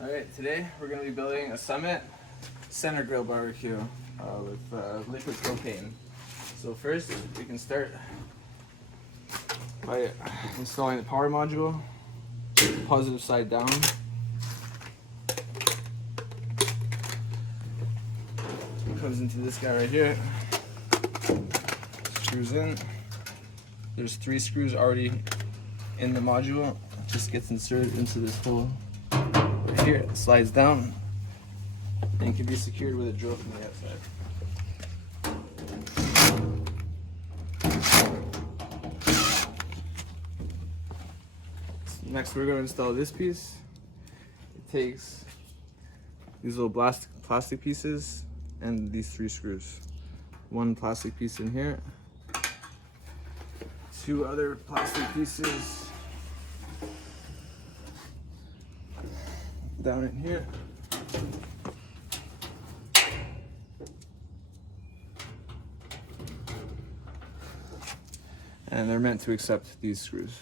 Alright, today we're going to be building a Summit center grill barbecue with liquid propane. So first we can start by installing the power module, positive side down. It comes into this guy right here, screws in. There's 3 screws already in the module. It just gets inserted into this hole right here. It slides down and can be secured with a drill from the outside. Next we're going to install this piece. It takes these little plastic pieces and these 3 screws. 1 plastic piece in here, 2 other plastic pieces down in here. And they're meant to accept these screws.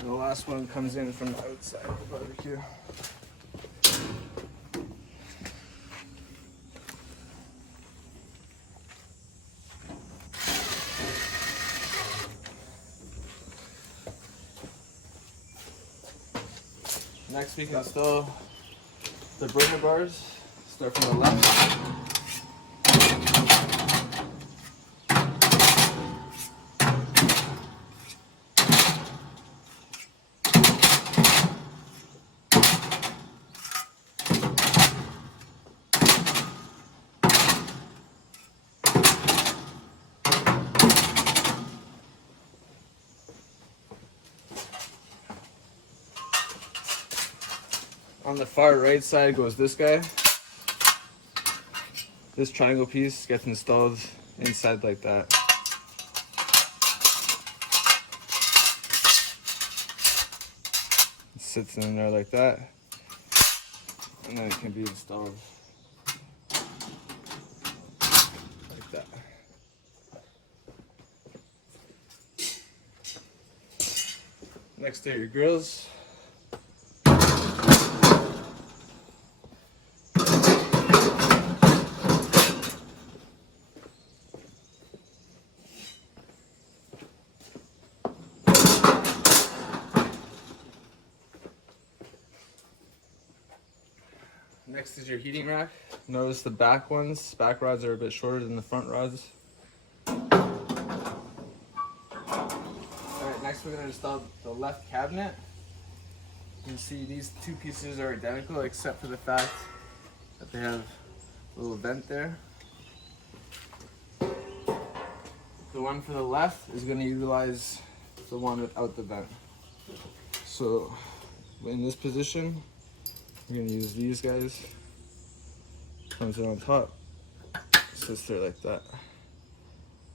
The last one comes in from the outside of the barbecue. Next we can install the burner bars. Start from the left. On the far right side goes this guy. This triangle piece gets installed inside like that. It sits in there like that. And then it can be installed like that. Next are your grills. Next is your heating rack. Notice the back rods are a bit shorter than the front rods. Alright, next we're going to install the left cabinet. You can see these 2 pieces are identical except for the fact that they have a little vent there. The one for the left is going to utilize the one without the vent. So in this position, we're going to use these guys. Comes in on top, sits there like that,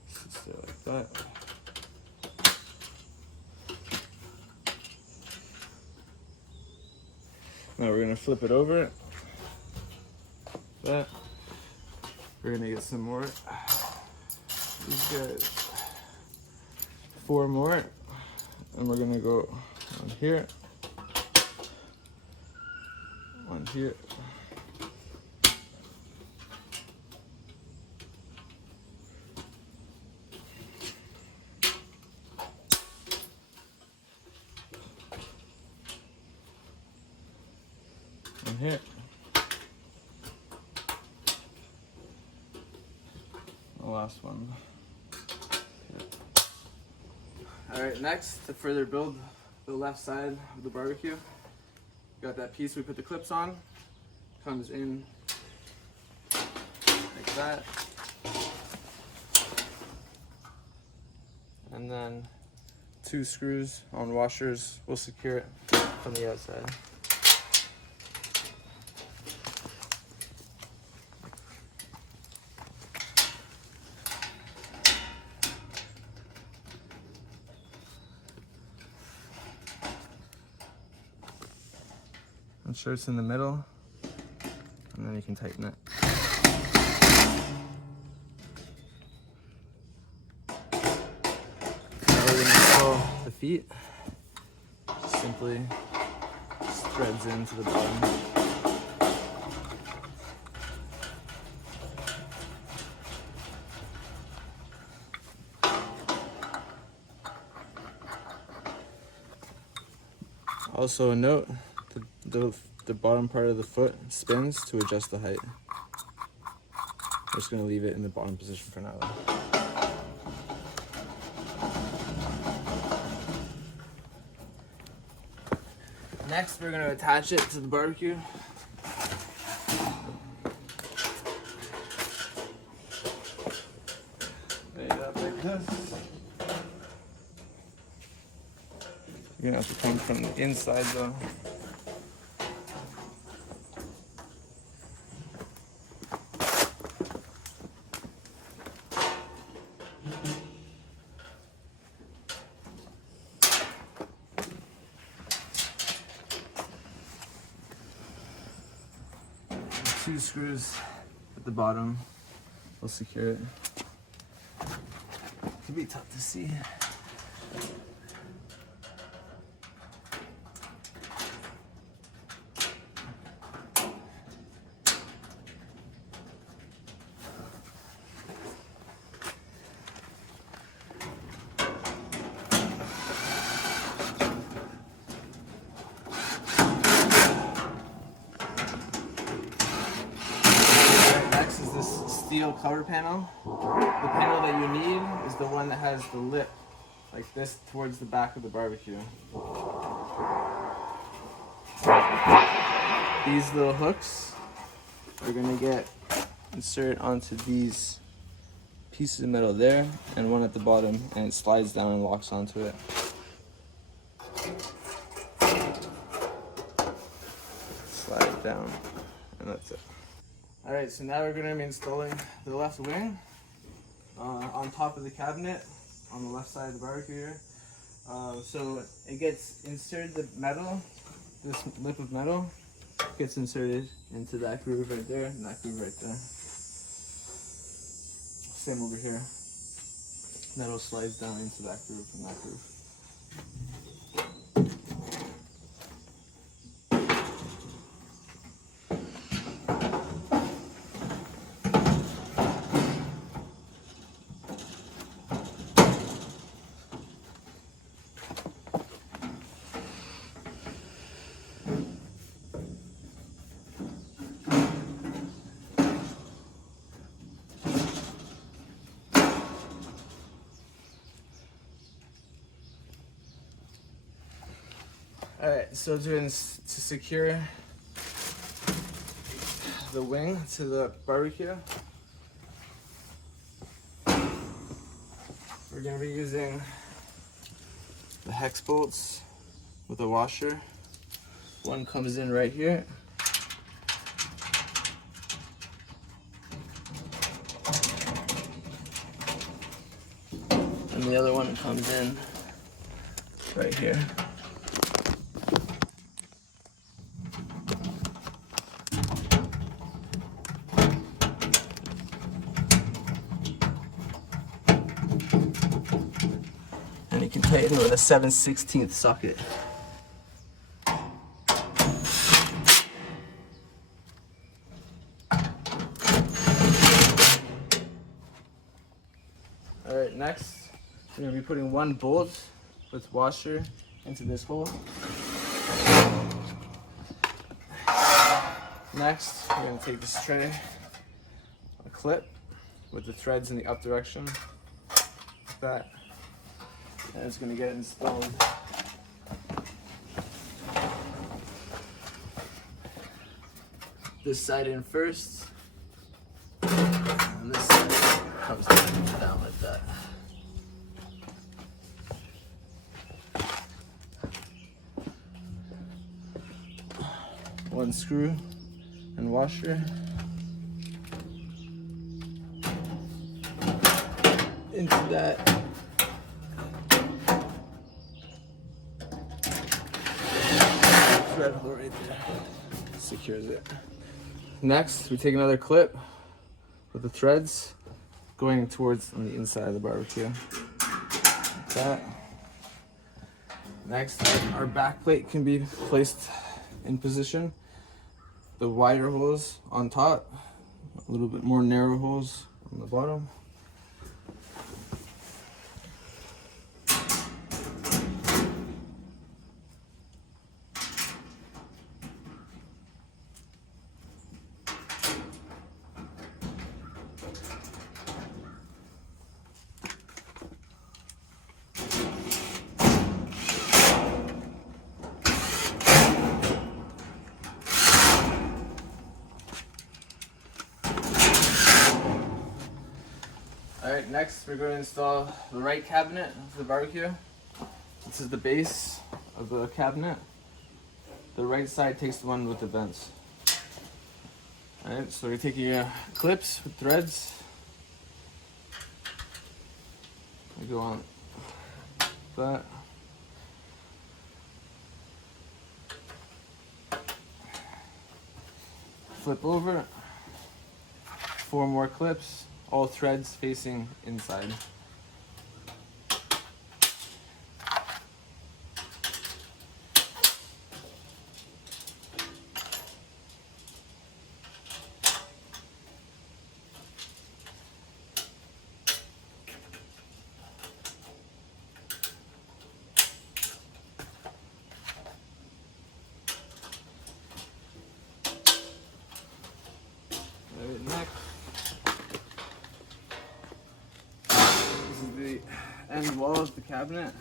sits there like that. Now we're going to flip it over, that. We're going to get some more. These guys, 4 more, and we're going to go on here, on here. And here. The last one. Alright, next, to further build the left side of the barbecue, got that piece we put the clips on. Comes in like that. And then 2 screws on washers will secure it from the outside. Ensure it's in the middle, and then you can tighten it. Now we're going to install the feet. Simply just threads into the bottom. Also a note, the bottom part of the foot spins to adjust the height. We're just going to leave it in the bottom position for now though. Next, we're going to attach it to the barbecue. Lay it up like this. You're going to have to come from the inside though. Two screws at the bottom will secure it. It can be tough to see. Steel cover panel. The panel that you need is the one that has the lip like this towards the back of the barbecue. These little hooks are going to get inserted onto these pieces of metal there and one at the bottom, and it slides down and locks onto it. Slide it down and that's it. Alright, so now we're going to be installing the left wing on top of the cabinet on the left side of the barbecue here. So it gets inserted, the metal, this lip of metal gets inserted into that groove right there and that groove right there. Same over here. Metal slides down into that groove and that groove. Alright, so to secure the wing to the barbecue, we're going to be using the hex bolts with a washer. One comes in right here. And the other one comes in right here. And you can tighten with a 7/16 socket. Alright, next we're going to be putting one bolt with washer into this hole. Next, we're going to take this tray, a clip with the threads in the up direction, like that, and it's going to get installed. This side in first, and this side comes down like that. One screw and washer into that. Thread hole right there. secures it. Next, we take another clip with the threads going towards on the inside of the barbecue. Like that. Next, our back plate can be placed in position. The wider holes on top, a little bit more narrow holes on the bottom. Alright, next we're going to install the right cabinet for the barbecue. This is the base of the cabinet. The right side takes the one with the vents. Alright, so we're taking clips with threads. We go on that. Flip over. 4 more clips. All threads facing inside. Next. The end wall of the cabinet.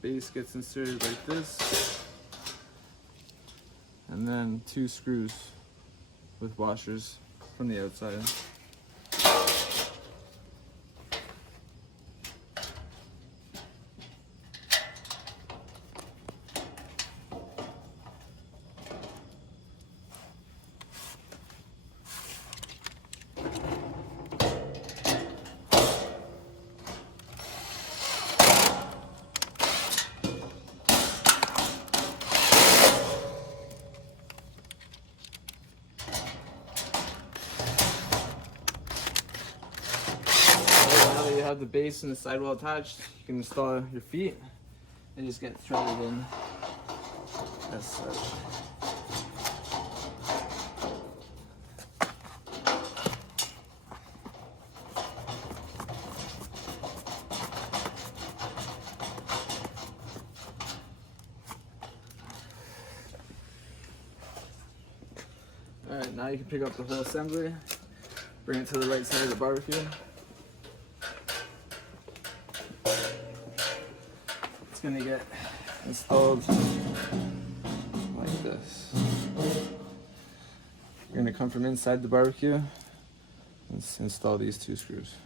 Base gets inserted like this, and then 2 screws with washers from the outside. Have the base and the sidewall attached, you can install your feet and just get threaded in as such. Alright, now you can pick up the whole assembly, bring it to the right side of the barbecue. It's gonna get installed like this. You're gonna come from inside the barbecue and install these 2 screws.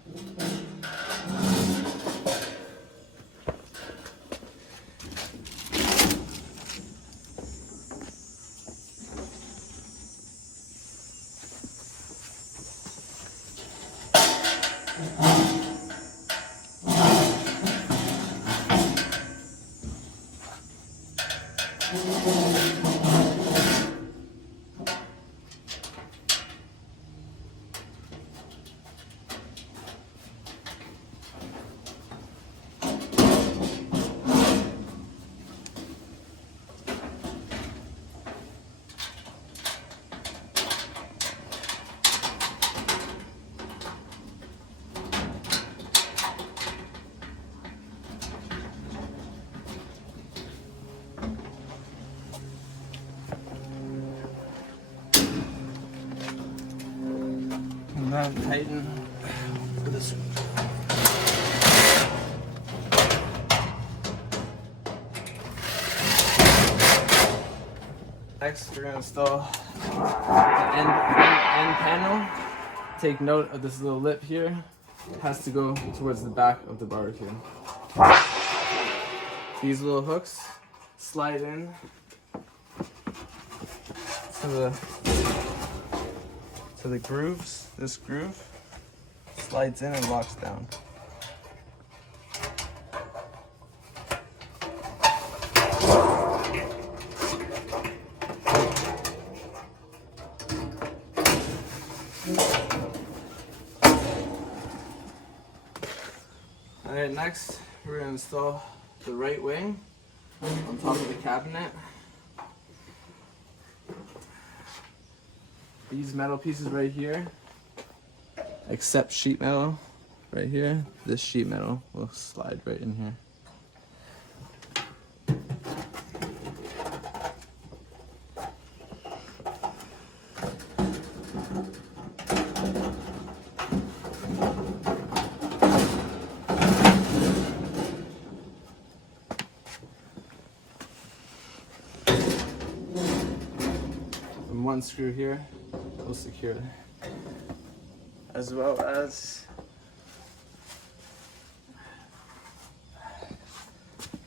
Now tighten this. Next, we're going to install the end panel. Take note of this little lip here. It has to go towards the back of the barbecue. These little hooks slide in to the grooves. This groove slides in and locks down. Alright, next we're going to install the right wing on top of the cabinet. These metal pieces right here, except sheet metal right here, this sheet metal will slide right in here. And one screw here will secure it, as well as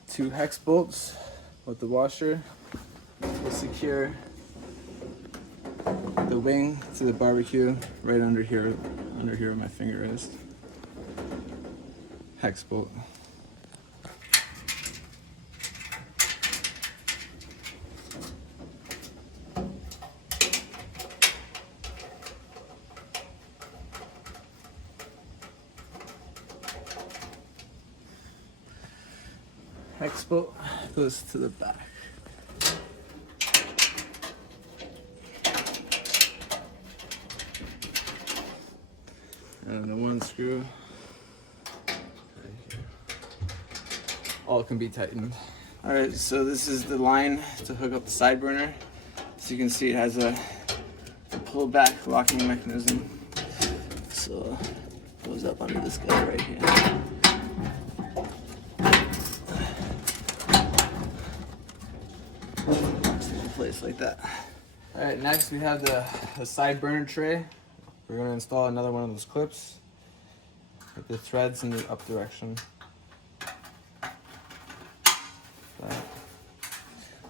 2 hex bolts with the washer will secure the wing to the barbecue right under here where my finger is. Hex bolt. Hex bolt goes to the back. And the one screw right here. All can be tightened. Alright, so this is the line to hook up the side burner. So you can see it has a pull back locking mechanism. So it goes up under this guy right here. Place like that. Alright, next we have the side burner tray. We're going to install another one of those clips with the threads in the up direction.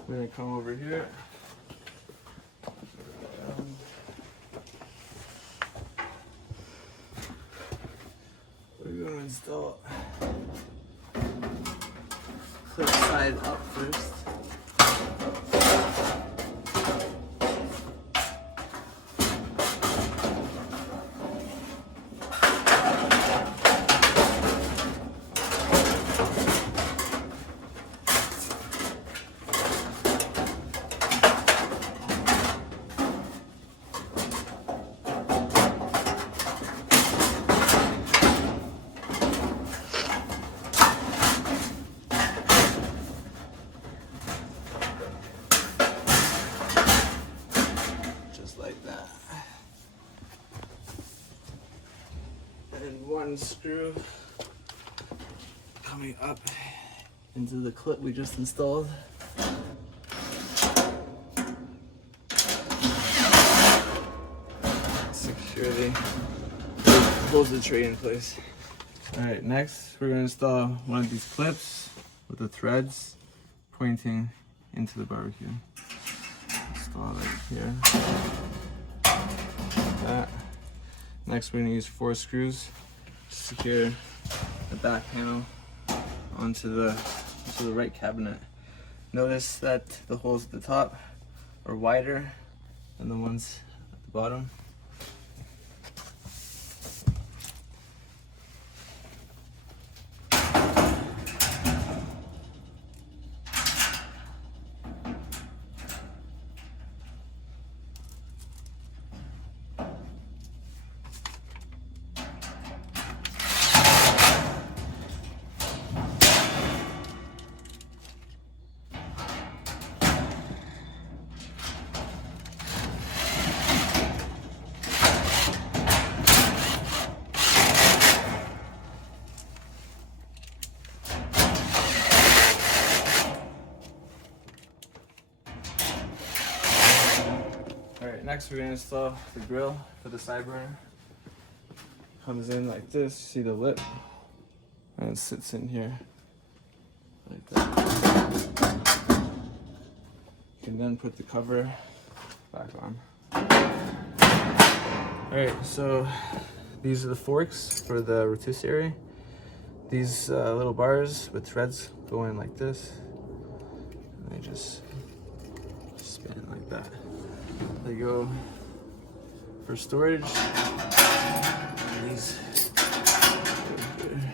We're going to come over here. We're going to install clip side up first. And one screw coming up into the clip we just installed. Security holds the tray in place. Alright, next we're going to install one of these clips with the threads pointing into the barbecue. Install it here. Like that. Next we're going to use 4 screws to secure the back panel onto the right cabinet. Notice that the holes at the top are wider than the ones at the bottom. Next we're going to install the grill for the side burner. Comes in like this, see the lip, and it sits in here like that. You can then put the cover back on. Alright, so these are the forks for the rotisserie. These little bars with threads go in like this, and they just spin like that. They go for storage. And these go here.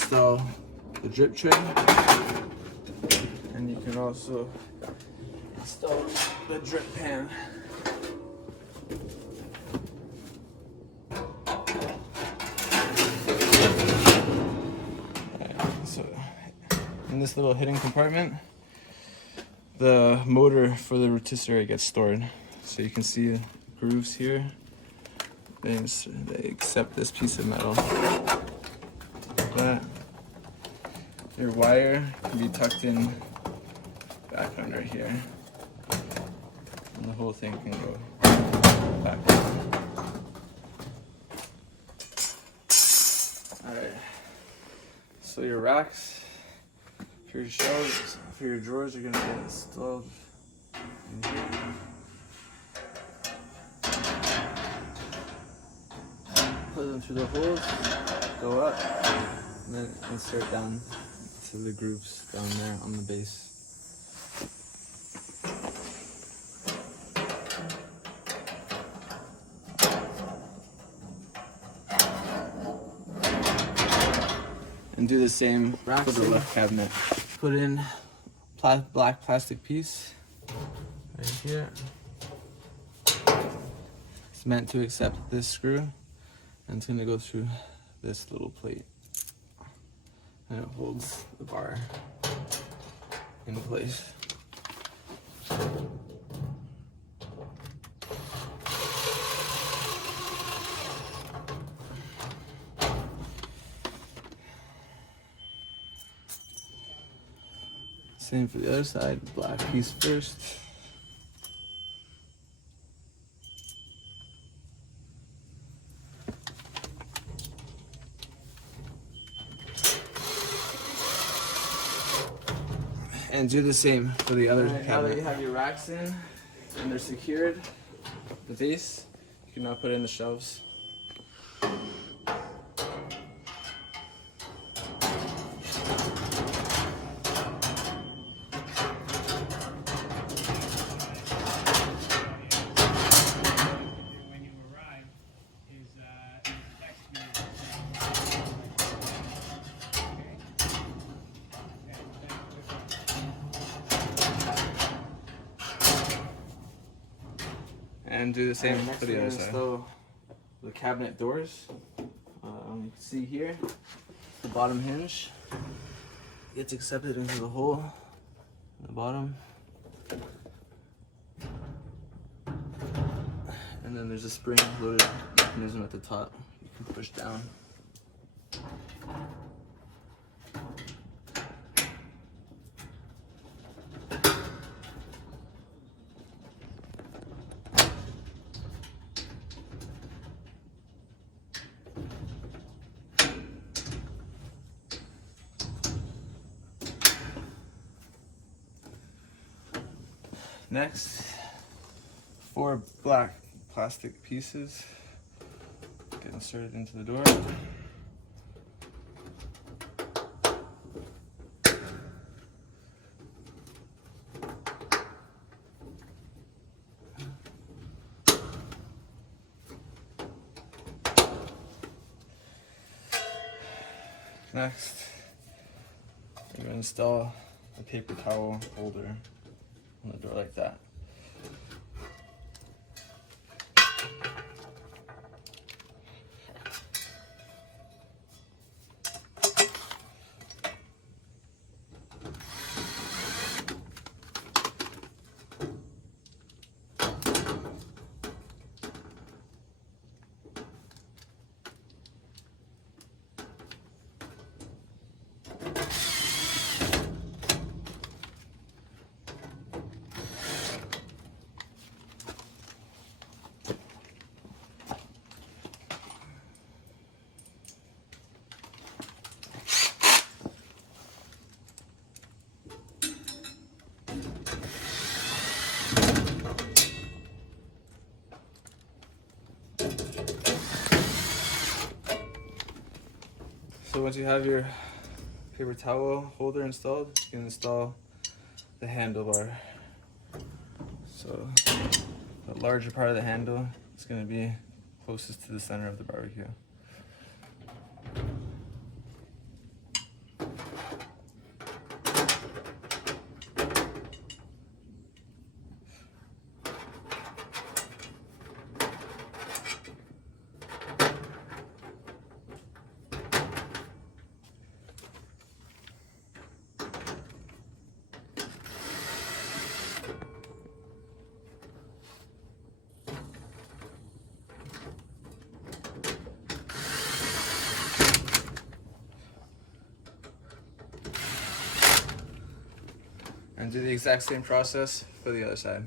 install the drip tray, and you can also install the drip pan. So in this little hidden compartment, the motor for the rotisserie gets stored. So you can see the grooves here. They accept this piece of metal. But your wire can be tucked in back under here, and the whole thing can go back. Alright, so your racks for your shelves, for your drawers are going to get installed in here. Put them through the holes, go up, and then insert down to the grooves down there on the base. And do the same for the left cabinet. Put in black plastic piece right here. It's meant to accept this screw, and it's going to go through this little plate, and it holds the bar in place. Same for the other side, black piece first. And do the same for the other cabinet. Now that you have your racks in and they're secured, the base, you can now put in the shelves. And do the same for the other side. Install the cabinet doors. You can see here, the bottom hinge gets accepted into the hole in the bottom. And then there's a spring-loaded mechanism at the top you can push down. Next, 4 black plastic pieces get inserted into the door. Next, we're going to install a paper towel holder on the door like that. So once you have your paper towel holder installed, you can install the handlebar. So the larger part of the handle is going to be closest to the center of the barbecue. And do the exact same process for the other side.